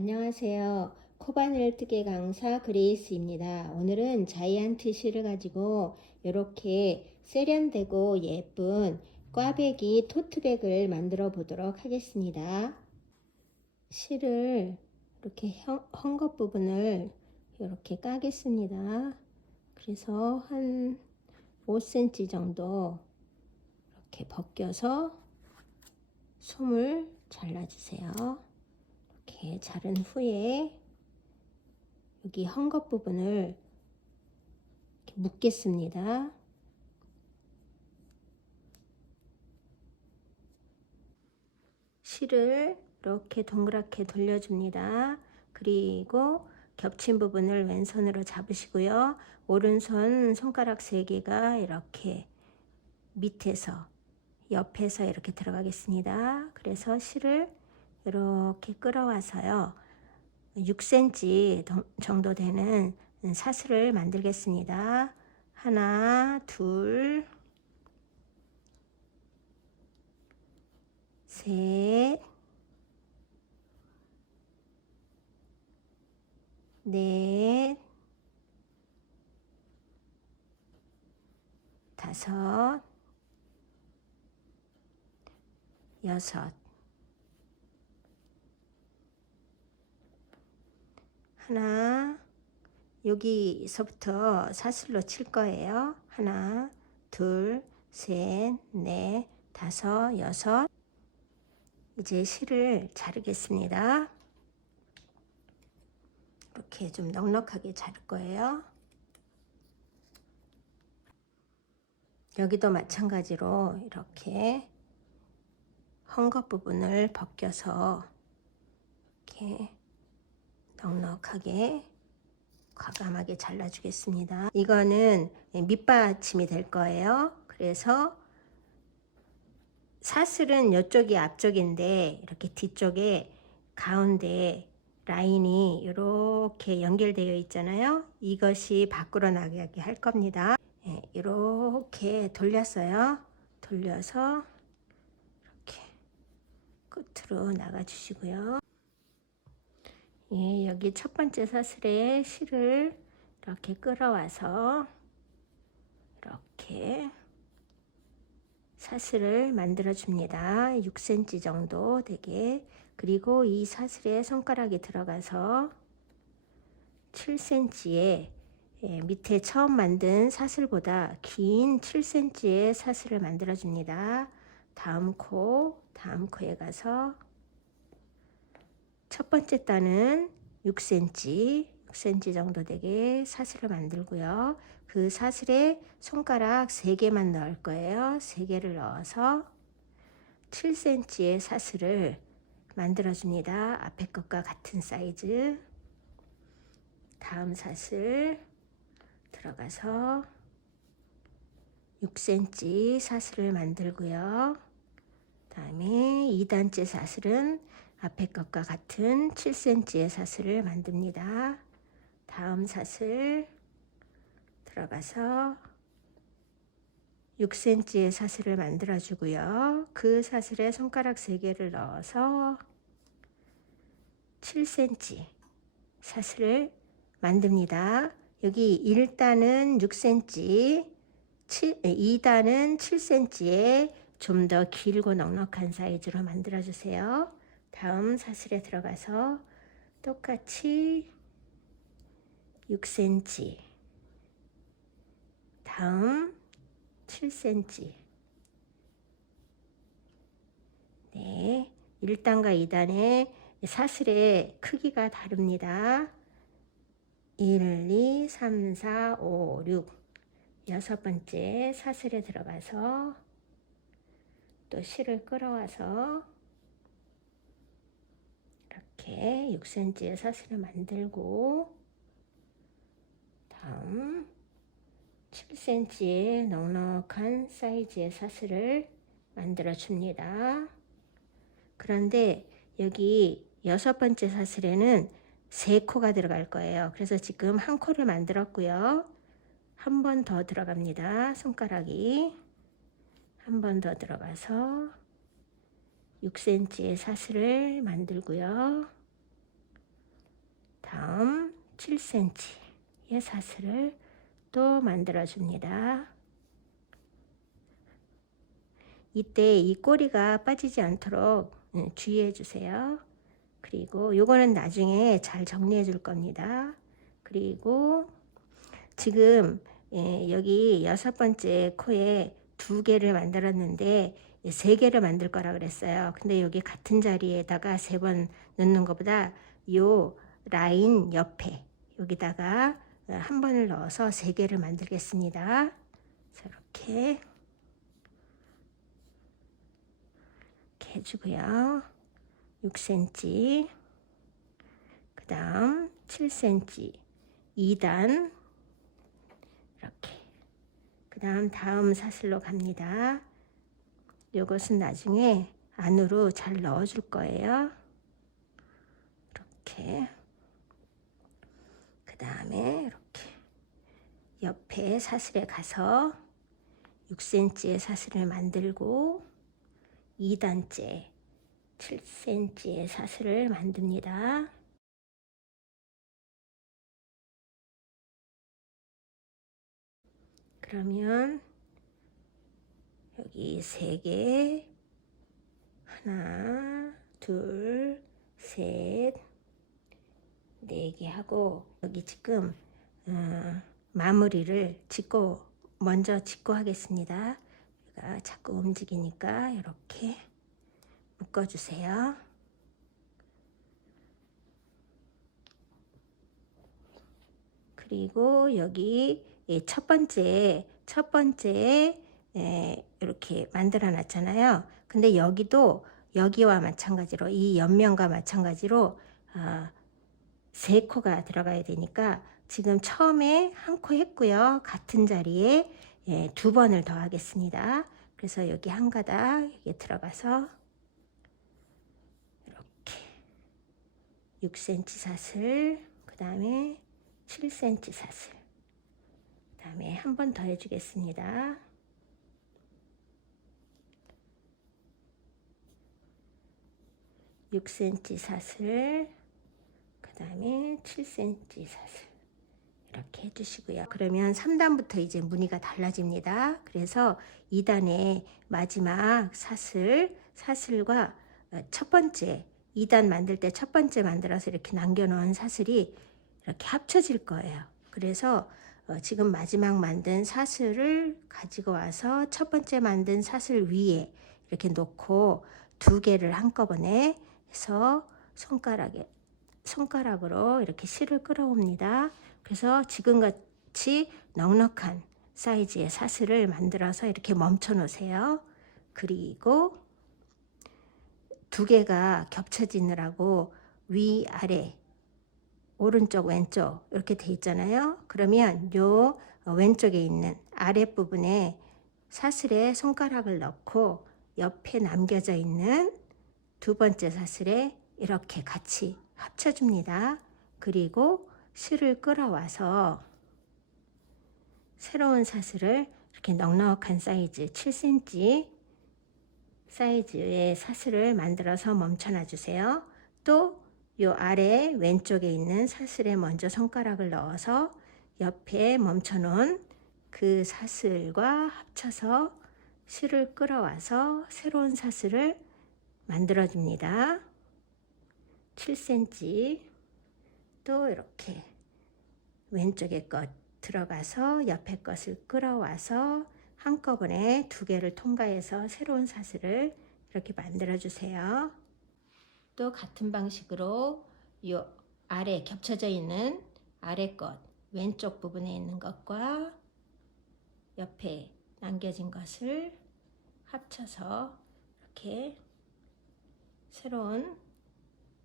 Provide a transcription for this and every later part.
안녕하세요. 코바늘 뜨개 강사 그레이스입니다. 오늘은 자이언트 실을 가지고 이렇게 세련되고 예쁜 꽈배기 토트백을 만들어 보도록 하겠습니다. 실을 이렇게 헝겊 부분을 이렇게 까겠습니다. 그래서 한 5cm 정도 이렇게 벗겨서 솜을 잘라주세요. 이렇게 자른 후에 여기 헝겊 부분을 이렇게 묶겠습니다. 실을 이렇게 동그랗게 돌려줍니다. 그리고 겹친 부분을 왼손으로 잡으시고요. 오른손 손가락 3개가 이렇게 밑에서 옆에서 이렇게 들어가겠습니다. 그래서 실을 이렇게 끌어와서요. 6cm 정도 되는 사슬을 만들겠습니다. 하나, 둘, 셋, 넷, 다섯, 여섯. 하나, 여기서부터 사슬로 칠 거예요. 하나, 둘, 셋, 넷, 다섯, 여섯. 이제 실을 자르겠습니다. 이렇게 좀 넉넉하게 자를 거예요. 여기도 마찬가지로 이렇게 헝겊 부분을 벗겨서 이렇게 넉넉하게 과감하게 잘라주겠습니다. 이거는 밑받침이 될 거예요. 그래서 사슬은 이쪽이 앞쪽인데 이렇게 뒤쪽에 가운데 라인이 이렇게 연결되어 있잖아요. 이것이 밖으로 나가게 할 겁니다. 이렇게 돌렸어요. 돌려서 이렇게 끝으로 나가 주시고요. 여기 첫 번째 사슬에 실을 이렇게 끌어와서 이렇게 사슬을 만들어 줍니다. 6cm 정도 되게. 그리고 이 사슬에 손가락이 들어가서 7cm에 밑에 처음 만든 사슬보다 긴 7cm의 사슬을 만들어 줍니다. 다음 코에 가서 첫 번째 단은 6cm 정도 되게 사슬을 만들고요. 그 사슬에 손가락 3개만 넣을 거예요. 3개를 넣어서 7cm의 사슬을 만들어 줍니다. 앞에 것과 같은 사이즈. 다음 사슬 들어가서 6cm 사슬을 만들고요. 다음에 2단째 사슬은 앞에 것과 같은 7cm의 사슬을 만듭니다. 다음 사슬 들어가서 6cm의 사슬을 만들어 주고요. 그 사슬에 손가락 3개를 넣어서 7cm 사슬을 만듭니다. 여기 1단은 6cm, 2단은 7cm에 좀 더 길고 넉넉한 사이즈로 만들어 주세요. 다음 사슬에 들어가서 똑같이 6cm, 다음 7cm. 네, 1단과 2단의 사슬의 크기가 다릅니다. 1, 2, 3, 4, 5, 6. 여섯 번째 사슬에 들어가서 또 실을 끌어와서 이렇게 6cm의 사슬을 만들고, 다음 7cm의 넉넉한 사이즈의 사슬을 만들어 줍니다. 그런데 여기 여섯 번째 사슬에는 3코가 들어갈 거예요. 그래서 지금 1코를 만들었고요. 한 번 더 들어갑니다. 손가락이 한 번 더 들어가서 6cm의 사슬을 만들고요. 다음 7cm의 사슬을 또 만들어 줍니다. 이때 이 꼬리가 빠지지 않도록 주의해 주세요. 그리고 요거는 나중에 잘 정리해 줄 겁니다. 그리고 지금 여기 6번째 코에 2개를 만들었는데 3개를 만들 거라 그랬어요. 근데 여기 같은 자리에다가 3번 넣는 것보다 요 라인 옆에 여기다가 한 번을 넣어서 3개를 만들겠습니다. 이렇게 해주고요. 6cm, 그 다음 7cm, 2단 이렇게, 그 다음 사슬로 갑니다. 이것은 나중에 안으로 잘 넣어 줄 거예요. 이렇게, 그 다음에 이렇게 옆에 사슬에 가서 6cm의 사슬을 만들고 2단째 7cm의 사슬을 만듭니다. 그러면 여기 3개, 하나, 둘, 셋, 4개 하고, 여기 지금 마무리를 먼저 짓고 하겠습니다. 얘가 자꾸 움직이니까 이렇게 묶어주세요. 그리고 여기 첫 번째 이렇게 만들어 놨잖아요. 근데 여기와 마찬가지로 이 옆면과 마찬가지로 3코가 들어가야 되니까 지금 처음에 1코 했고요. 같은 자리에 2번을 더 하겠습니다. 그래서 여기 한 가닥 여기 들어가서 이렇게 6cm 사슬, 그 다음에 7cm 사슬, 그 다음에 한 번 더 해주겠습니다. (6cm) 사슬, 그 다음에 7cm 사슬 이렇게 해주시고요. 그러면 3단부터 이제 무늬가 달라집니다. 그래서 2단의 마지막 사슬과 첫 번째 2단 만들 때 첫 번째 만들어서 이렇게 남겨놓은 사슬이 이렇게 합쳐질 거예요. 그래서 지금 마지막 만든 사슬을 가지고 와서 첫 번째 만든 사슬 위에 이렇게 놓고 2개를 한꺼번에 해서 손가락으로 이렇게 실을 끌어옵니다. 그래서 지금같이 넉넉한 사이즈의 사슬을 만들어서 이렇게 멈춰 놓으세요. 그리고 2개가 겹쳐지느라고 위아래 오른쪽 왼쪽 이렇게 돼 있잖아요. 그러면 요 왼쪽에 있는 아랫부분에 사슬에 손가락을 넣고 옆에 남겨져 있는 2번째 사슬에 이렇게 같이 합쳐줍니다. 그리고 실을 끌어와서 새로운 사슬을 이렇게 넉넉한 사이즈 7cm 사이즈의 사슬을 만들어서 멈춰놔 주세요. 또 요 아래 왼쪽에 있는 사슬에 먼저 손가락을 넣어서 옆에 멈춰놓은 그 사슬과 합쳐서 실을 끌어와서 새로운 사슬을 만들어 줍니다. 7cm, 또 이렇게 왼쪽에 것 들어가서 옆에 것을 끌어와서 한꺼번에 2개를 통과해서 새로운 사슬을 이렇게 만들어 주세요. 또 같은 방식으로 이 아래 겹쳐져 있는 아래 것 왼쪽 부분에 있는 것과 옆에 남겨진 것을 합쳐서 이렇게 새로운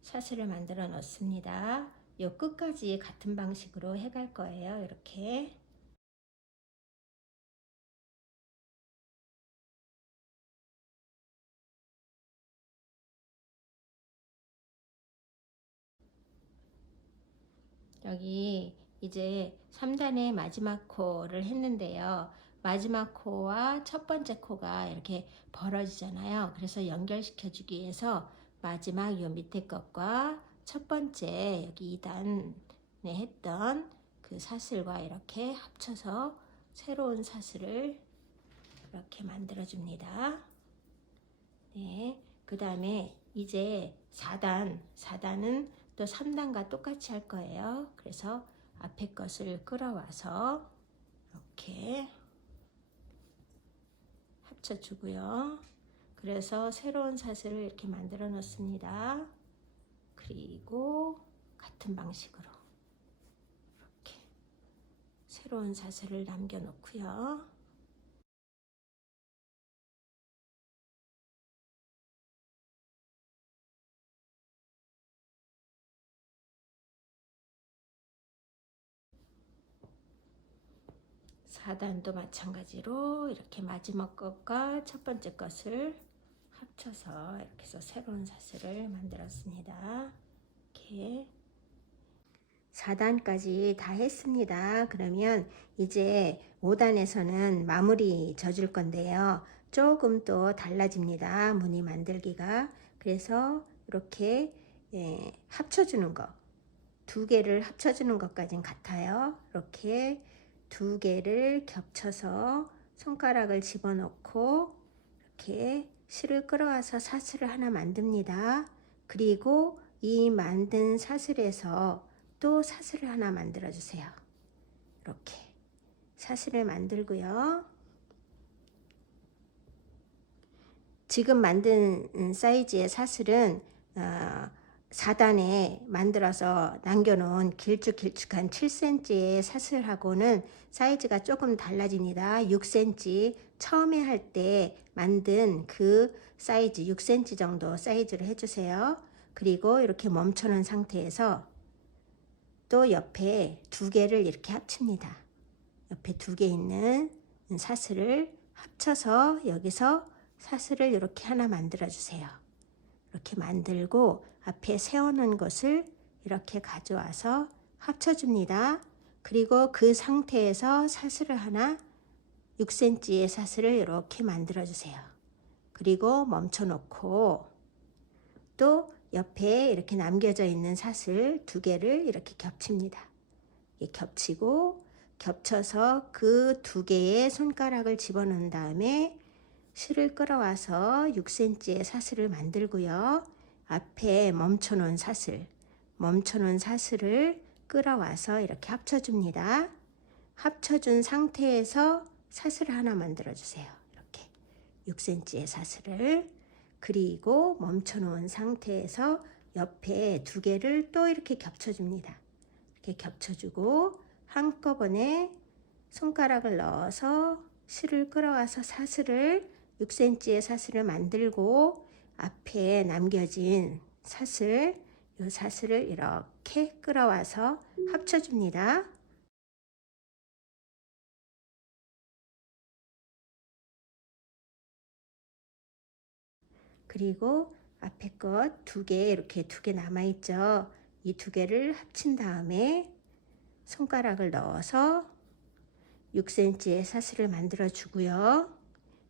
사슬을 만들어 넣습니다. 요 끝까지 같은 방식으로 해갈 거예요. 이렇게. 여기 이제 3단의 마지막 코를 했는데요. 마지막 코와 첫 번째 코가 이렇게 벌어지잖아요. 그래서 연결시켜 주기 위해서 마지막 요 밑에 것과 첫 번째 여기 2단에 했던 그 사슬과 이렇게 합쳐서 새로운 사슬을 이렇게 만들어 줍니다. 네, 그 다음에 이제 4단은 또 3단과 똑같이 할 거예요. 그래서 앞에 것을 끌어와서 이렇게 합쳐주고요. 그래서 새로운 사슬을 이렇게 만들어 놓습니다. 그리고 같은 방식으로 이렇게 새로운 사슬을 남겨 놓고요. 사단도 마찬가지로 이렇게 마지막 것과 첫 번째 것을 합쳐서 이렇게 해서 새로운 사슬을 만들었습니다. 이렇게 4단까지 다 했습니다. 그러면 이제 5단에서는 마무리 져줄 건데요. 조금 또 달라집니다. 무늬 만들기가. 그래서 이렇게 합쳐주는 거, 두 개를 합쳐주는 것까진 같아요. 이렇게 두 개를 겹쳐서 손가락을 집어넣고 이렇게 실을 끌어와서 사슬을 하나 만듭니다. 그리고 이 만든 사슬에서 또 사슬을 하나 만들어 주세요. 이렇게 사슬을 만들고요. 지금 만든 사이즈의 사슬은 4단에 만들어서 남겨놓은 길쭉길쭉한 7cm의 사슬하고는 사이즈가 조금 달라집니다. 6cm 처음에 할 때 만든 그 사이즈 6cm 정도 사이즈를 해주세요. 그리고 이렇게 멈춰놓은 상태에서 또 옆에 두 개를 이렇게 합칩니다. 옆에 두 개 있는 사슬을 합쳐서 여기서 사슬을 이렇게 하나 만들어 주세요. 이렇게 만들고 앞에 세워놓은 것을 이렇게 가져와서 합쳐줍니다. 그리고 그 상태에서 사슬을 하나 6cm의 사슬을 이렇게 만들어 주세요. 그리고 멈춰 놓고 또 옆에 이렇게 남겨져 있는 사슬 두 개를 이렇게 겹칩니다. 겹치고 겹쳐서 그 두 개의 손가락을 집어넣은 다음에 실을 끌어와서 6cm의 사슬을 만들고요. 앞에 멈춰놓은 사슬을 끌어와서 이렇게 합쳐줍니다. 합쳐준 상태에서 사슬을 하나 만들어주세요. 이렇게 6cm의 사슬을, 그리고 멈춰놓은 상태에서 옆에 두 개를 또 이렇게 겹쳐줍니다. 이렇게 겹쳐주고 한꺼번에 손가락을 넣어서 실을 끌어와서 사슬을 6cm의 사슬을 만들고 앞에 남겨진 사슬, 이 사슬을 이렇게 끌어와서 합쳐줍니다. 그리고 앞에 것 두 개, 이렇게 두 개 남아있죠. 이 두 개를 합친 다음에 손가락을 넣어서 6cm의 사슬을 만들어 주고요.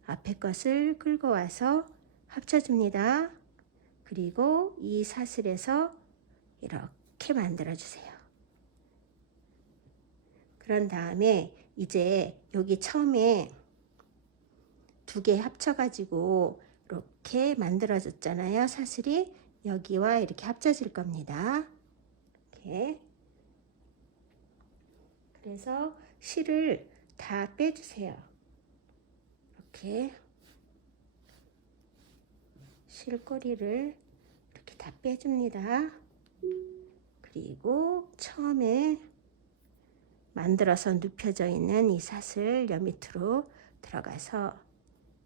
앞에 것을 끌고 와서 합쳐줍니다. 그리고 이 사슬에서 이렇게 만들어 주세요. 그런 다음에 이제 여기 처음에 두 개 합쳐가지고 이렇게 만들어졌잖아요. 사슬이 여기와 이렇게 합쳐질 겁니다. 이렇게. 그래서 실을 다 빼주세요. 이렇게 실꼬리를 이렇게 다 빼줍니다. 그리고 처음에 만들어서 눕혀져 있는 이 사슬 여 밑으로 들어가서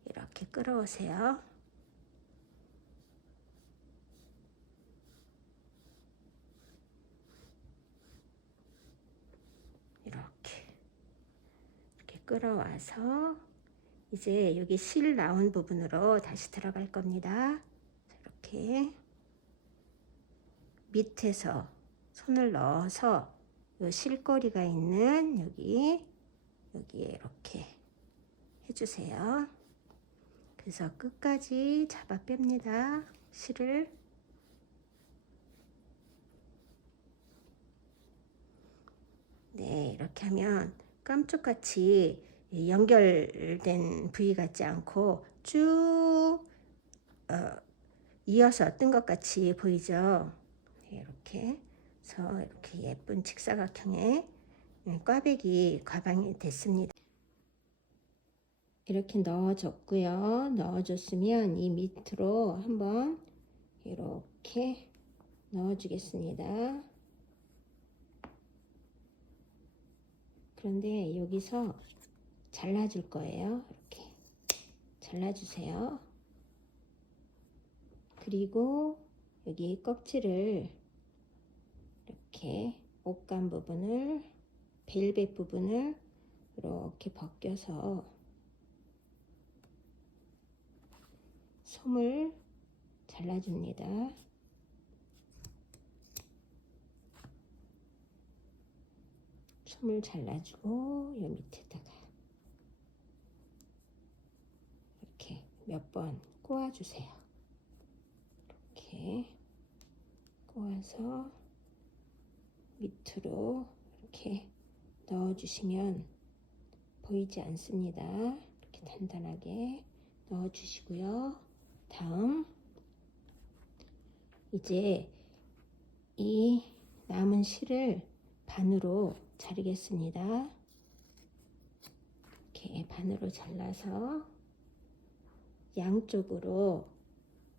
이렇게 끌어오세요. 이렇게 끌어와서 이제 여기 실 나온 부분으로 다시 들어갈 겁니다. 이렇게 밑에서 손을 넣어서 이 실거리가 있는 여기에 이렇게 해주세요. 그래서 끝까지 잡아 뺍니다. 실을. 이렇게 하면 깜짝같이 연결된 부위 같지 않고 쭉 이어서 뜬 것 같이 보이죠. 이렇게 해서 이렇게 예쁜 직사각형의 꽈배기 가방이 됐습니다. 이렇게 넣어줬고요. 넣어줬으면 이 밑으로 한번 이렇게 넣어주겠습니다. 그런데 여기서 잘라줄 거예요. 이렇게 잘라주세요. 그리고 여기 껍질을 이렇게 옷감 부분을 벨벳 부분을 이렇게 벗겨서 솜을 잘라줍니다. 솜을 잘라주고 이 밑에다가 이렇게 몇 번 꼬아주세요. 이렇게 꼬아서 밑으로 이렇게 넣어주시면 보이지 않습니다. 이렇게 단단하게 넣어주시고요. 다음 이제 이 남은 실을 반으로 자르겠습니다. 이렇게 반으로 잘라서 양쪽으로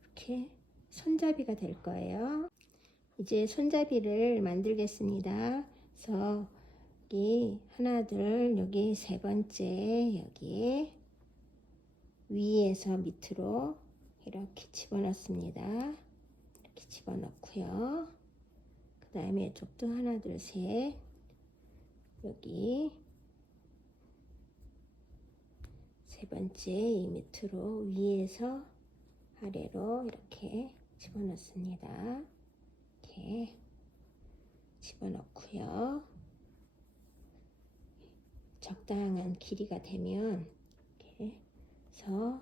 이렇게 손잡이가 될 거예요. 이제 손잡이를 만들겠습니다. 그래서 여기 하나, 둘, 여기 세 번째 여기 위에서 밑으로 이렇게 집어넣습니다. 이렇게 집어넣고요. 그 다음에 이쪽도 하나, 둘, 셋 여기 세 번째 이 밑으로 위에서 아래로 이렇게 집어넣습니다. 이렇게 집어넣고요. 적당한 길이가 되면 이렇게 해서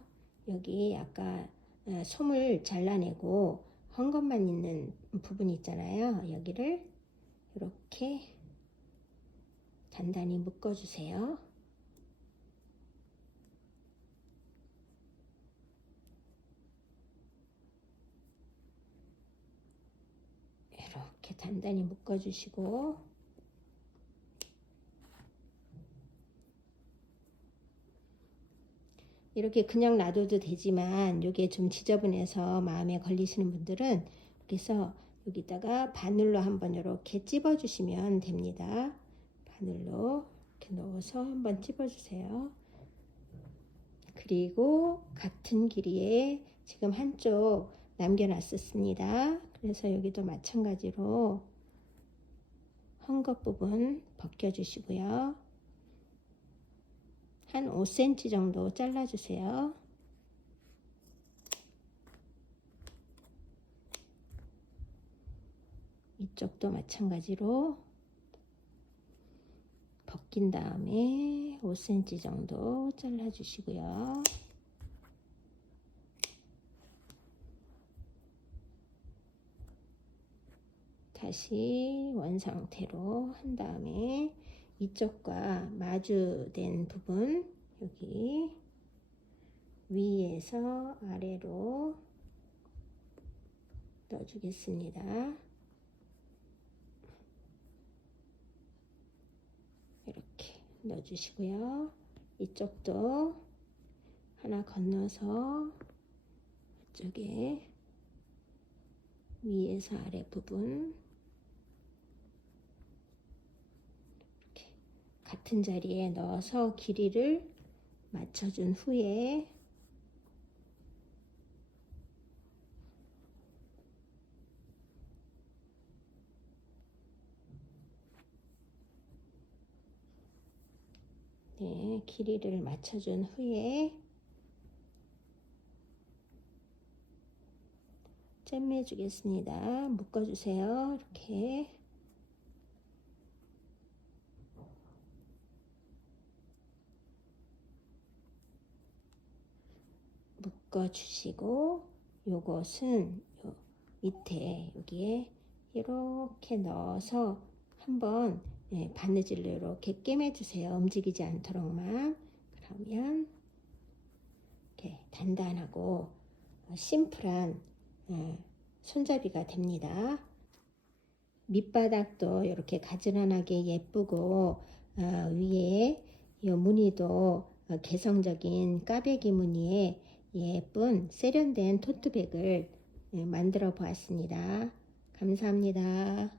여기 아까 솜을 잘라내고 한 것만 있는 부분 있잖아요. 여기를 이렇게 단단히 묶어주세요. 이렇게 단단히 묶어주시고 이렇게 그냥 놔둬도 되지만 이게 좀 지저분해서 마음에 걸리시는 분들은 그래서 여기다가 바늘로 한번 이렇게 찝어 주시면 됩니다. 바늘로 이렇게 넣어서 한번 찝어 주세요. 그리고 같은 길이에 지금 한쪽 남겨놨었습니다. 그래서 여기도 마찬가지로 헝겊 부분 벗겨 주시고요. 한 5cm 정도 잘라주세요. 이쪽도 마찬가지로 벗긴 다음에 5cm 정도 잘라주시고요. 다시 원상태로 한 다음에 이쪽과 마주된 부분 여기 위에서 아래로 넣어주겠습니다. 이렇게 넣어주시고요. 이쪽도 하나 건너서 이쪽에 위에서 아래 부분 이렇게 같은 자리에 넣어서 길이를 맞춰준 후에 길이를 맞춰준 후에 잼매 주겠습니다. 묶어주세요. 이렇게 묶어주시고 요것은 요 밑에 여기에 이렇게 넣어서 한번 바느질로 이렇게 꿰매주세요. 움직이지 않도록만. 그러면 이렇게 단단하고 심플한 손잡이가 됩니다. 밑바닥도 이렇게 가지런하게 예쁘고 위에 이 무늬도 개성적인 까베기 무늬의 예쁜 세련된 토트백을 만들어 보았습니다. 감사합니다.